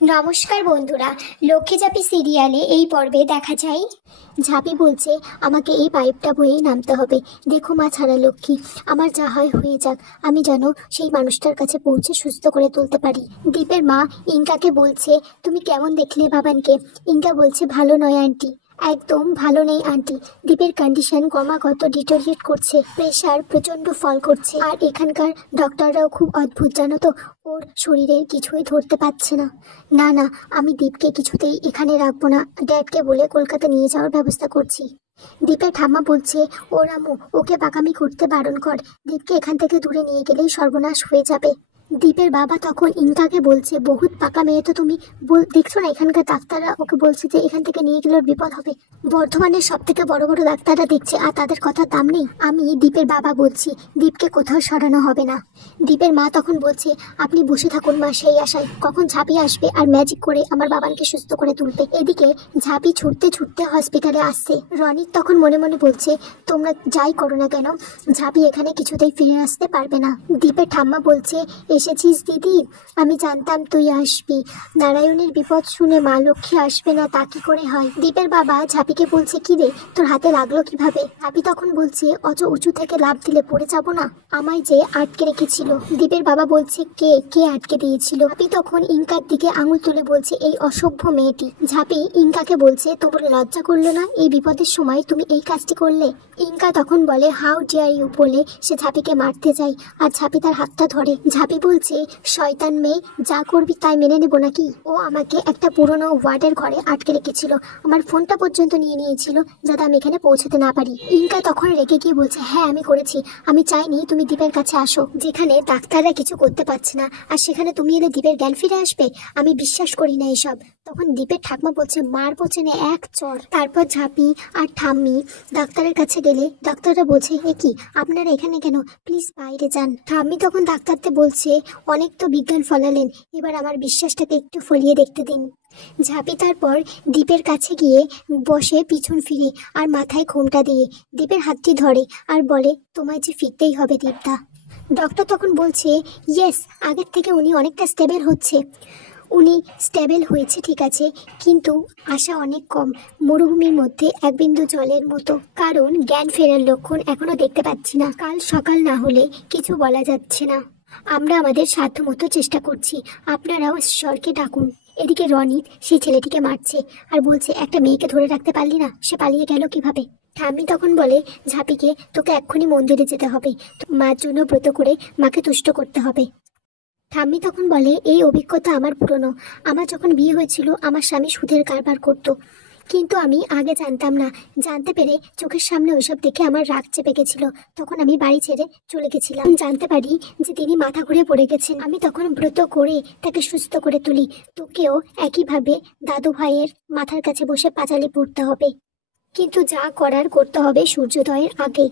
নমস্কার বন্ধুরা, লক্ষ্মী ঝাঁপি সিরিয়ালে এই পর্বে দেখা যায় ঝাঁপি বলছে আমাকে এই পাইপটা বয়েই নামতে হবে। দেখো মা ছাড়া লক্ষ্মী, আমার যা হয় হয়ে যাক, আমি যেন সেই মানুষটার কাছে পৌঁছে সুস্থ করে তুলতে পারি। দীপের মা ইঙ্কাকে বলছে তুমি কেমন দেখলে বাবানকে? ইঙ্কা বলছে ভালো নয় আন্টি, একদম ভালো নেই আন্টি। দীপের কন্ডিশন ক্রমাগত ডিটোরিয়েট করছে, প্রেশার প্রচন্ড ফল করছে, আর এখানকার ডক্টররাও খুব অদ্ভুত জানো তো, ওর শরীরের কিছুই ধরতে পারছে না। না না, আমি দীপকে কিছুতেই এখানে রাখবো না, ড্যাডকে বলে কলকাতা নিয়ে যাওয়ার ব্যবস্থা করছি। দীপের ঠাম্মা বলছে ও রামু, ওকে পাকামি করতে বারণ কর, দীপকে এখান থেকে দূরে নিয়ে গেলেই সর্বনাশ হয়ে যাবে। দীপের বাবা তখন ইঙ্কাকে বলছে বহুত পাকা মেয়ে তো তুমি, দেখছো না এখানকার ডাক্তাররা ওকে বলছে যে এখান থেকে নিয়ে গেলে ওর বিপদ হবে। বর্ধমানের সব থেকে বড় বড় ডাক্তাররা দেখছে আর তাদের কথার দাম নেই। আমি দীপের বাবা বলছি দীপকে কোথাও সরানো হবে না। দীপের মা তখন বলছে আপনি বসে থাকুন মা, সেই আশায় কখন ঝাঁপি আসবে আর ম্যাজিক করে আমার বাবাকে সুস্থ করে তুলবে। এদিকে ঝাঁপি ছুটতে ছুটতে হসপিটালে আসছে। রনিক তখন মনে মনে বলছে তোমরা যাই করো না কেন, ঝাঁপি এখানে কিছুতেই ফিরে আসতে পারবে না। দীপের ঠাম্মা বলছে এসেছিস দিদি, আমি জানতাম তুই আসবি, নারায়ণের বিপদ শুনে মা লক্ষ্মী আসবে না তা কি করে হয়। দীপের বাবা ঝাঁপিকে বলছে কি রে, তোর হাতে লাগলো কিভাবে? ঝাঁপি তখন বলছে অত উঁচু থেকে লাফ দিলে পড়ে যাব না, আমায় যে আটকে রেখেছিল। দীপের বাবা বলছে কে কে আটকে দিয়েছিল? ঝাঁপি তখন ইঙ্কার দিকে আঙুল তুলে বলছে এই অসভ্য মেয়েটি। ঝাঁপি ইঙ্কাকে বলছে তোমার লজ্জা করলো না, এই বিপদের সময় তুমি এই কাজটি করলে? ইঙ্কা তখন বলে হাউ ডিয়ার ইউ বলে সে ঝাঁপিকে মারতে যায়, আর ঝাঁপি তার হাতটা ধরে। ঝাঁপি বলছে শয়তান মেয়ে, যা করবি তাই মেনে নেব নাকি? ও আমাকে একটা পুরনো ওয়ার্ডের ঘরে আটকে রেখেছিল, আমার ফোনটা পর্যন্ত নিয়ে নিয়েছিল যাতে আমি এখানে পৌঁছতে না পারি। ইঙ্কা তখন রেগে গিয়ে বলছে হ্যাঁ আমি করেছি, আমি চাইনি তুমি দীপের কাছে আসো, যেখানে ডাক্তাররা কিছু করতে পারছে না আর সেখানে তুমি এলে দীপের জ্ঞান ফিরে আসবে, আমি বিশ্বাস করি না এসব। তখন দীপের ঠাকমা বলছে মার পচেনে এক চর। তারপর ঝাঁপি আর ঠাম্মি ডাক্তারের কাছে গেলে ডাক্তাররা বলছে এ কি আপনারা এখানে কেন, প্লিজ বাইরে যান। ঠাম্মি তখন ডাক্তারদের বলছে অনেক তো বিজ্ঞান ফলালেন, এবার আমার বিশ্বাসটাকে একটু ফলিয়ে দেখতে দিন। ঝাঁপি তারপর দীপের কাছে গিয়ে বসে পিছন ফিরে আর মাথায় ঘোমটা দিয়ে দীপের হাতটি ধরে আর বলে তোমায় যে ফিরতেই হবে দীপদা। ডক্টর তখন বলছে ইয়েস, আগের থেকে উনি অনেকটা স্টেবল হচ্ছে। উনি স্টেবল হয়েছে ঠিক আছে, কিন্তু আশা অনেক কম, মরুভূমির মধ্যে এক বিন্দু জলের মতো, কারণ জ্ঞান ফেরার লক্ষণ এখনো দেখতে পাচ্ছি না। কাল সকাল না হলে কিছু বলা যাচ্ছে না, আমরা আমাদের সাধ্যমতো চেষ্টা করছি, আপনারাও ঈশ্বরকে ডাকুন। এদিকে রনিত সেই ছেলেটিকে মারছে আর বলছে একটা মেয়েকে ধরে রাখতে পারলি না, সে পালিয়ে গেল কিভাবে? ঠাম্মি তখন বলে ঝাঁপিকে তোকে এক্ষুনি মন্দিরে যেতে হবে, মার জন্য ব্রত করে মাকে তুষ্ট করতে হবে। ঠাম্মি তখন বলে এই অভিজ্ঞতা আমার পুরনো, আমার যখন বিয়ে হয়েছিল আমার স্বামী সুদের কারবার করতো, কিন্তু আমি আগে জানতাম না, জানতে পেরে চোখের সামনে ওইসব দেখে আমার রাগ চেপে গেছিল, তখন আমি বাড়ি ছেড়ে চলে গেছিলাম। জানতে পারি যে তিনি মাথা ঘুরে পড়ে গেছেন, আমি তখন ব্রত করে তাকে সুস্থ করে তুলি। তোকেও একইভাবে দাদু ভাইয়ের মাথার কাছে বসে পাঁচালি পড়তে হবে, কিন্তু যা করার করতে হবে সূর্যোদয়ের আগে।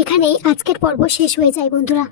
এখানেই আজকের পর্ব শেষ হয়ে যায় বন্ধুরা।